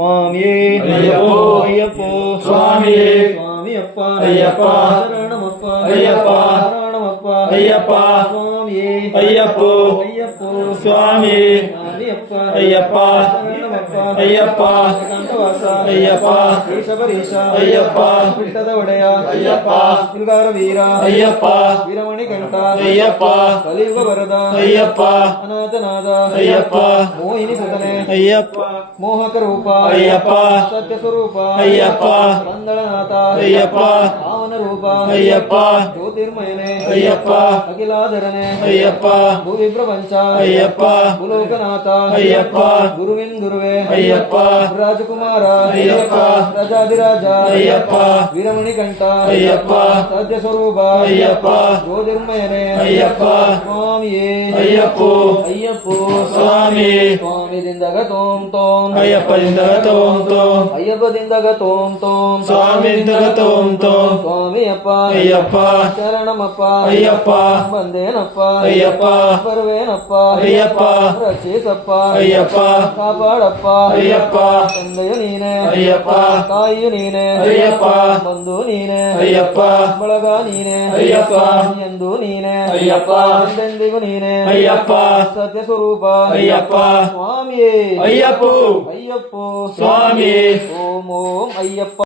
ಸ್ವಾಮಿಯೇ ಅಯ್ಯಪ್ಪೋ ಅಯ್ಯಪ್ಪೋ ಸ್ವಾಮಿಯೇ ಸ್ವಾಮಿಯಪ್ಪ ಅಯ್ಯಪ್ಪ ಶರಣಮಪ್ಪ ಅಯ್ಯಪ್ಪ ಶರಣಮಪ್ಪ ಅಯ್ಯಪ್ಪ ಸ್ವಾಮಿಯೇ ಅಯ್ಯಪ್ಪೋ ಅಯ್ಯಪ್ಪೋ ಸ್ವಾಮಿ ಸ್ವಾಮಿಯಪ್ಪ ಅಯ್ಯಪ್ಪ ಶರಣಮಪ್ಪ ಅಯ್ಯಪ್ಪ ಏಕಾಂತವಾಸ ಅಯ್ಯಪ್ಪ ಈಶಬರೀಶ ಅಯ್ಯಪ್ಪ ಬಿಟ್ಟದ ಒಡೆಯ ಅಯ್ಯಪ್ಪ ಇಲ್ಗಾರ ವೀರ ಅಯ್ಯಪ್ಪ ವೀರಮಣಿ ಕಂಠ ಅಯ್ಯಪ್ಪ ಕಲಿಯುಗ ವರದ ಅಯ್ಯಪ್ಪ ಅನಾಥನಾದ ಅಯ್ಯಪ್ಪ ಮೋಹಿನಿ ಸದನೆ ಅಯ್ಯಪ್ಪ ಮೋಹಕ ರೂಪ ಅಯ್ಯಪ್ಪ ಸತ್ಯ ಸ್ವರೂಪ ಅಯ್ಯಪ್ಪ ಮಂದಳನಾಥ ಅಯ್ಯಪ್ಪ ಪಾವನ ರೂಪ ಅಯ್ಯಪ್ಪ ಜ್ಯೋತಿರ್ಮಯನೆ ಅಯ್ಯಪ್ಪ ಅಖಿಲಾಧರನೆ ಅಯ್ಯಪ್ಪ ಭುವಿ ಪ್ರಪಂಚ ಅಯ್ಯಪ್ಪ ಭೂಲೋಕನಾಥ ಅಯ್ಯಪ್ಪ ಗುರುವಿನ್ ಗುರುವೆ ಅಯ್ಯಪ್ಪ ರಾಜಕುಮಾರ ಅಯ್ಯಪ್ಪ ರಾಜಾಧಿರಾಜ ಅಯ್ಯಪ್ಪ ವೀರಮಣಿ ಕಂಠ ಅಯ್ಯಪ್ಪ ಸತ್ಯ ಸ್ವರೂಪ ಅಯ್ಯಪ್ಪ ಜ್ಯೋತಿರ್ಮಯನೆ ಅಯ್ಯಪ್ಪ ಸ್ವಾಮಿಯೇ ಅಯ್ಯಪ್ಪೋ ಅಯ್ಯಪ್ಪೋ ಸ್ವಾಮಿ ಸ್ವಾಮಿದಿಂದಗ ತೋಂ ತೋಂ ಅಯ್ಯಪ್ಪದಿಂದ ತೋಂ ತೋಂ ಅಯ್ಯಪ್ಪದಿಂದಗ ತೋಂ ತೋಂ ಸ್ವಾಮಿಯಿಂದ ತೋಂ ತೋಂ ಸ್ವಾಮಿಯಪ್ಪ ಅಯ್ಯಪ್ಪ ಶರಣಮಪ್ಪ ಅಯ್ಯಪ್ಪ ಬಂದೇನಪ್ಪ ಅಯ್ಯಪ್ಪ ಬರುವೇನಪ್ಪ ಅಯ್ಯಪ್ಪ ರಕ್ಷಿಸಪ್ಪ ಅಯ್ಯಪ್ಪ ಕಾಪಾಡಪ್ಪ ಅಯ್ಯಪ್ಪ ತಂದೆಯು ನೀನೆ ಅಯ್ಯಪ್ಪ ತಾಯಿಯು ನೀನೆ ಅಯ್ಯಪ್ಪ ಬಂಧು ನೀನೆ ಅಯ್ಯಪ್ಪ ಬಳಗ ನೀನೆ ಅಯ್ಯಪ್ಪ ಎಂದು ನೀನೆ ಅಯ್ಯಪ್ಪ ಎಂದೆಂದಿಗೂ ನೀನೆ ಅಯ್ಯಪ್ಪ ಸತ್ಯ ಸ್ವರೂಪ ಅಯ್ಯಪ್ಪ ಸ್ವಾಮಿಯೇ ಅಯ್ಯಪ್ಪೋ ಅಯ್ಯಪ್ಪೋ ಸ್ವಾಮಿ ಓಂ ಓಂ ಅಯ್ಯಪ್ಪ